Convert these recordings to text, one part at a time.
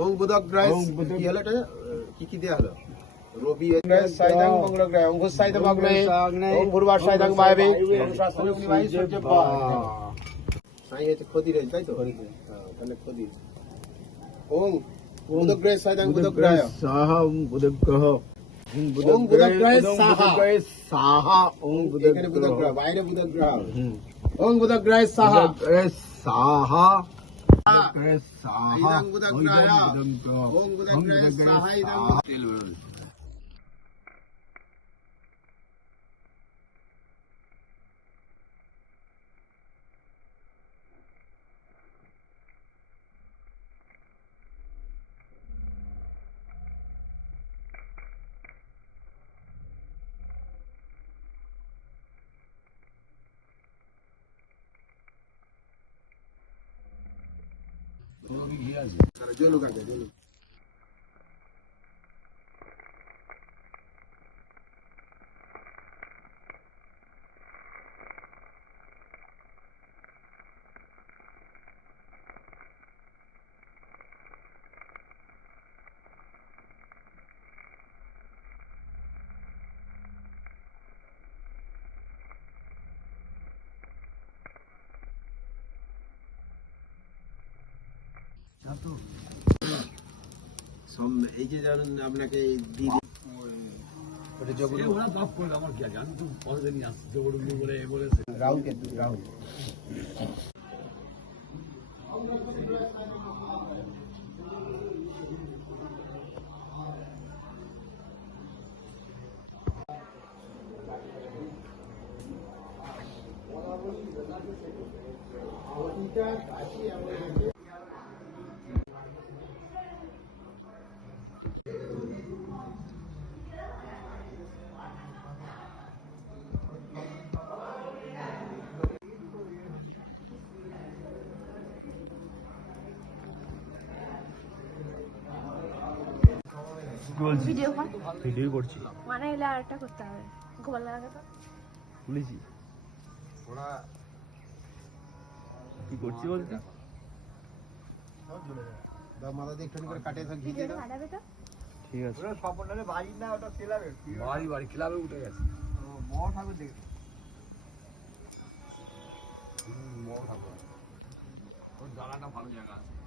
ওং বুধগ্রহে কি হলো এটা কি দেয়া হলো রবি গ্রহে সাইদাং মঙ্গল গ্রহে অঙ্কুশ সাইদাং মগ্নয়ে ওং ভূর্বা সাইদাং বায়বে ওং শাস্ত্রে নিবাই সূর্য পা সাই হচ্ছে ক্ষতি রয়েছে তাই তো তাহলে ক্ষতি ওং বুধগ্রহে সাইদাং বুধগ্রহে সাহা বুধগ্রহ ওং বুধগ্রহে সাহা ওং বুধগ্রহ বাইরে বুধগ্রহ ওং বুধগ্রহে সাহা সাহা ইদং বুধগ্রহ ওং বুধগ্রহে সাহা ইদং জলুক আগে জলুক এই যে জানেন আপনাকে দিদি ওটা জগন্নাথ ওরা বাপ করলো আমার কি জানি তো কতদিনই আসছে জগন্নাথ বলে বলেছে রাহুল ভিডিও করছি মানে এলে আরেকটা করতে হবে গোপাল লাগা তো পুলিশি ওরা কি করছি বলতে সব ঝুলে যায় দাও মাথা দিয়ে একটু করে কাটে ঘি দিয়ে দাও কাটাবে তো ঠিক আছে ওরা স্বপনলে বাড়ি না ওটা ক্লাবে বাড়ি ক্লাবে উঠে গেছে বড় ঠাকুর দেখে বড় ঠাকুর ওর জায়গাটা ভালো জায়গা আছে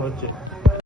হচ্ছে